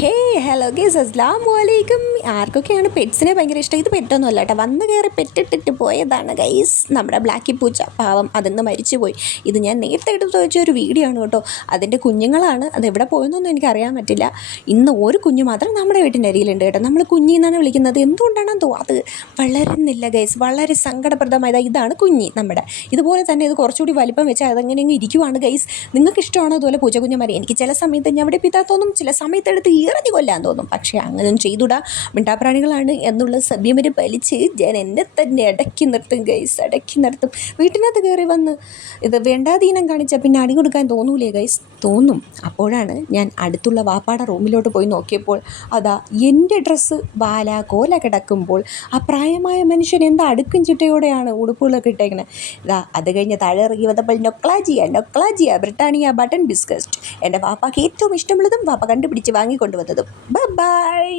ഹേ hello guys അസ്സലാമലൈക്കും. ആർക്കൊക്കെയാണ് പെറ്റ്സിനെ ഭയങ്കര ഇഷ്ടം? ഇത് പെറ്റൊന്നും അല്ല കേട്ടോ, വന്ന് കയറി പെറ്റിട്ടിട്ട് പോയതാണ് ഗൈസ്. നമ്മുടെ ബ്ലാക്കി പൂച്ച പാവം അതിന്ന് മരിച്ചു പോയി. ഇത് ഞാൻ നേരത്തെ എടുത്ത് വെച്ച ഒരു വീഡിയോ ആണ് കേട്ടോ. അതിൻ്റെ കുഞ്ഞുങ്ങളാണ്. അത് എവിടെ പോയെന്നൊന്നും എനിക്കറിയാൻ പറ്റില്ല. ഇന്ന് ഒരു കുഞ്ഞു മാത്രം നമ്മുടെ വീട്ടിൻ്റെ അരിയിലുണ്ട് കേട്ടോ. നമ്മൾ കുഞ്ഞിന്നാണ് വിളിക്കുന്നത്. എന്തുകൊണ്ടാണെന്ന് അത് വളരുന്നില്ല ഗൈസ്. വളരെ സങ്കടപ്രദമായത്. ഇതാണ് കുഞ്ഞി നമ്മുടെ. ഇതുപോലെ തന്നെ ഇത് കുറച്ചുകൂടി വലിപ്പം വെച്ചാൽ അതെങ്ങനെയെങ്കിലും ഇരിക്കുവാണ് ഗൈസ്. നിങ്ങൾക്ക് ഇഷ്ടമാണോ അതുപോലെ പൂച്ചക്കുഞ്ഞന്മാരെ? എനിക്ക് ചില സമയത്ത് ഞാൻ അവിടെ പിതാ തോന്നും, ചില സമയത്തെടുത്ത് ഇറങ്ങി കൊല്ലാൻ തോന്നും. പക്ഷേ അങ്ങനെയൊന്നും ചെയ്തുകൂടാ. മിണ്ടാപ്രാണികളാണ് എന്നുള്ള സഭ്യമര് വലിച്ച് ഞാൻ എന്നെ തന്നെ അടക്കി നിർത്തും ഗൈസ്, അടക്കി നിർത്തും. വീട്ടിനകത്ത് കയറി വന്ന് ഇത് വേണ്ടാതീനം കാണിച്ചാൽ പിന്നെ അടി കൊടുക്കാൻ തോന്നൂലേ ഗൈസ്? തോന്നും. അപ്പോഴാണ് ഞാൻ അടുത്തുള്ള വാപ്പാടെ റൂമിലോട്ട് പോയി നോക്കിയപ്പോൾ അതാ എൻ്റെ ഡ്രസ്സ് വാല കോല കിടക്കുമ്പോൾ ആ പ്രായമായ മനുഷ്യൻ എന്താ അടുക്കും ചിട്ടയോടെയാണ് ഉടുപ്പുകളൊക്കെ ഇട്ടേക്കണേ. ഇതാ അത് കഴിഞ്ഞ് താഴെ ഇറങ്ങി വന്നപ്പോൾ നൊക്ലാജിയ ബ്രിട്ടാനിയ ബട്ടൺ ബിസ്ക്കറ്റ് എൻ്റെ വാപ്പാക്ക് ഏറ്റവും ഇഷ്ടമുള്ളതും വാപ്പ കണ്ടുപിടിച്ച് വാങ്ങിക്കൊണ്ടുവന്നതും. ബൈ.